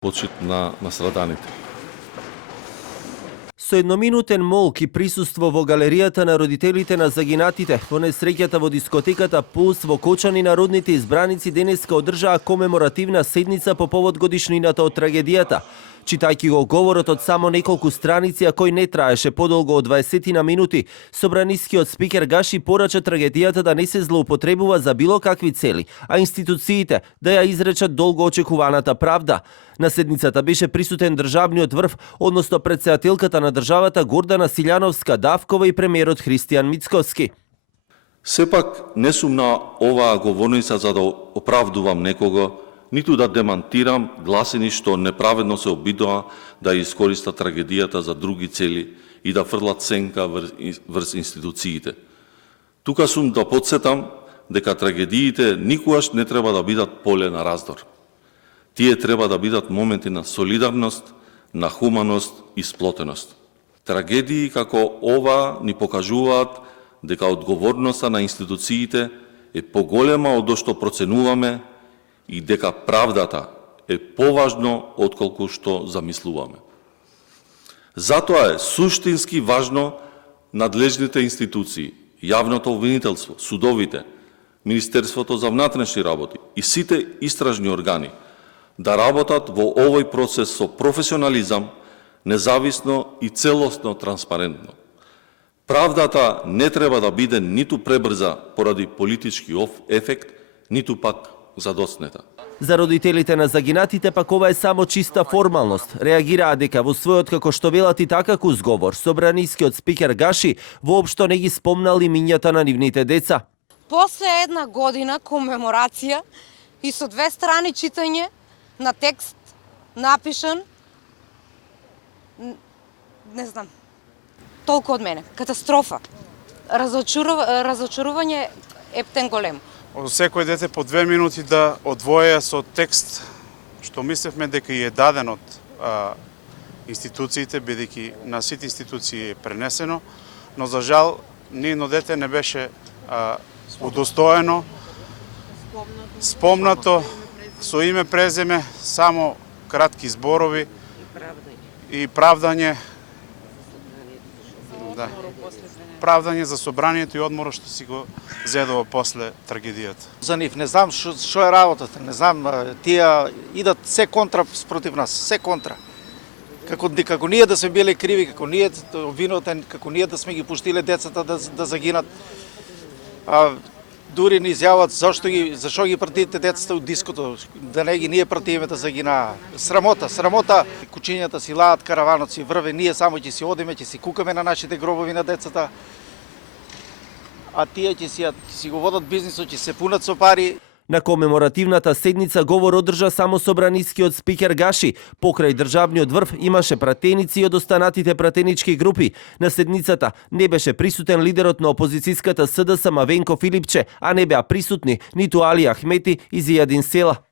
Почит на настраданите. Со едноминутен молк и присуство во галеријата на родителите на загинатите во несреќата во дискотеката Пулс во Кочани, народните избраници денеска одржаа комеморативна седница по повод годишнината од трагедијата. Читајќи го говорот од само неколку страници, а кој не траеше подолго од 20 минути, собранискиот спикер Гаши порача трагедијата да не се злоупотребува за било какви цели, а институциите да ја изречат долго очекуваната правда. На седницата беше присутен државниот врв, односно претседателката на државата Гордана Силјановска-Давкова и премиерот Христијан Мицковски. Сепак не сум на оваа говорница за да оправдувам некого, ниту да демантирам гласини што неправедно се обидува да искористат трагедијата за други цели и да фрлат сенка врз институциите. Тука сум да подсетам дека трагедиите никогаш не треба да бидат поле на раздор. Тие треба да бидат моменти на солидарност, на хуманост и сплотеност. Трагедии како ова ни покажуваат дека одговорноста на институциите е поголема од што проценуваме и дека правдата е поважно отколку што замислуваме. Затоа е суштински важно надлежните институции, јавното обвинителство, судовите, Министерството за внатрешни работи и сите истражни органи да работат во овој процес со професионализам, независно и целосно транспарентно. Правдата не треба да биде ниту пребрза поради политички ефект, ниту пак задоцнета. За родителите на загинатите пак ова е само чиста формалност. Реагираа дека во својот, како што велат и такаку зговор, собранискиот спикер Гаши воопшто не ги спомнал имињата на нивните деца. После една година комеморација и со 2 страни читање на текст напишан, не знам, толку од мене. Катастрофа. Разочарување ептен голем. Од секој дете по 2 минути да одвоја со текст што мислевме дека е даден од институциите, бидејќи на сите институции е пренесено, но за жал ниедно дете не беше удостоено, спомнато со име преземе, само кратки зборови и правдање. Да. Правдање за собранието и одморот што си го зедува после трагедијата. За нив не знам што е работата, не знам, тие идат се контра спротив нас, се контра. Како ние да сме биле криви, како ние виновен, како ние да сме ги пуштиле децата да загинат. Дури ни изјават зашо ги пратите децата од диското, да не ги ние пратиме да загинаа. Срамота. Кучињата си лаат, караванот си врве, ние само ќе си одиме, ќе си кукаме на нашите гробови на децата. А тие ќе си го водат бизнисот, ќе се пунат со пари. На комеморативната седница говор одржа само собранискиот спикер Гаши. Покрај државниот врв имаше пратеници од останатите пратенички групи. На седницата не беше присутен лидерот на опозицијската СДС Мавенко Филипче, а не беа присутни ниту Али Ахмети и Зијадин Села.